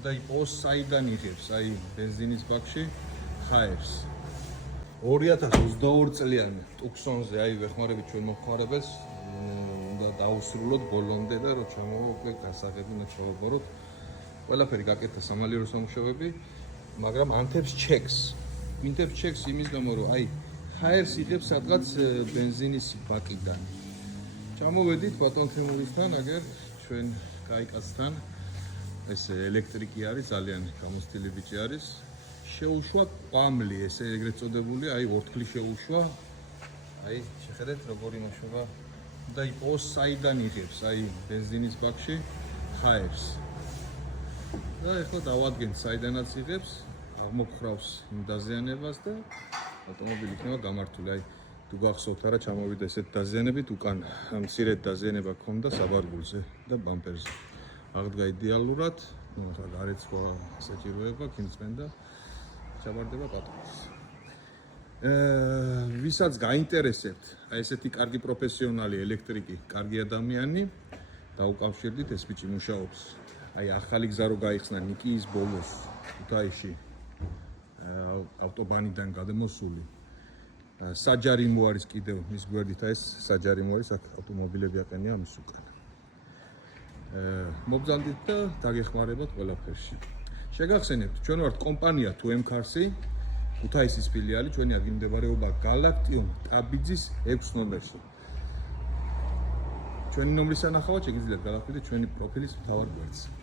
და იყოს საიდან იღებს, აი ბენზინის ბაკში ხაერს. 2022 წლიანი ტუქსონზე აი ვეხმარებით ჩვენ მომხმარებელს უნდა დაუსრულოთ ბოლომდე და რომ ჩამოვაკლოთ გასაღები და ჩავაბაროთ. ყველაფერი გაკეთდა სამალიერო სამუშაოები, მაგრამ ანთებს ჩეკს. ვინთებს ჩეკს იმის გამო რომ აი ხაერს იღებს სადღაც ბენზინის ბაკიდან. ჩამოვედით ბატონ თემურისთან, აგერ ჩვენ კაიკაცთან ეს ელექტრიკი არის, ძალიან გამოცდილი ბიჭი არის. შეუშვა ყვამლი, ესე ეგრეთ წოდებული, აი ორთქლი შეუშვა. აი შეხედეთ როგორ იმუშავა და იყოს საიდან იღებს, აი ბენზინის ბაკში ხაერს. და ეხლა დავადგენთ საიდანაც იღებს, აღმოფხრავს იმ დაზიანებას და ავტომობილი იქნება გამართული. აი თუ გახსოვთ არა, ჩამოვიდა ესეთ დაზიანებით, უკან მცირედ დაზიანება ჰქონდა საბარგულზე და ბამპერზე. აღდგა იდეალურად, ახლა გარეთ სხვა საჭიროება ქიმწმენ და ჩაბარდება პატრონს. ვისაც გაინტერესებთ, აი ესეთი კარგი პროფესიონალი ელექტრიკი, კარგი ადამიანი, დაუკავშირდით, ეს ბიჭი მუშაობს. აი ახალი გზა რო გაიხსნა ნიკიის ბოლოს ქუთაისში ავტობანიდან გადმოსული. საჯარიმო არის კიდევ მის გვერდით, ეს საჯარიმო არის, აქ ავტომობილები აყენია ამის უკან. მობრძანდით და დაგეხმარებათ ყველაფერში. შეგახსენებთ, ჩვენ ვართ კომპანია 2M Cars-ი, ქუთაისის ფილიალი, ჩვენი ადგილი მდებარეობა გალაქტიონ ტაბიძის 6 ნომერში. ჩვენი ნომრის სანახავად შეგიძლიათ გადავხვიდეთ ჩვენი პროფილის მთავარ გვერდზე.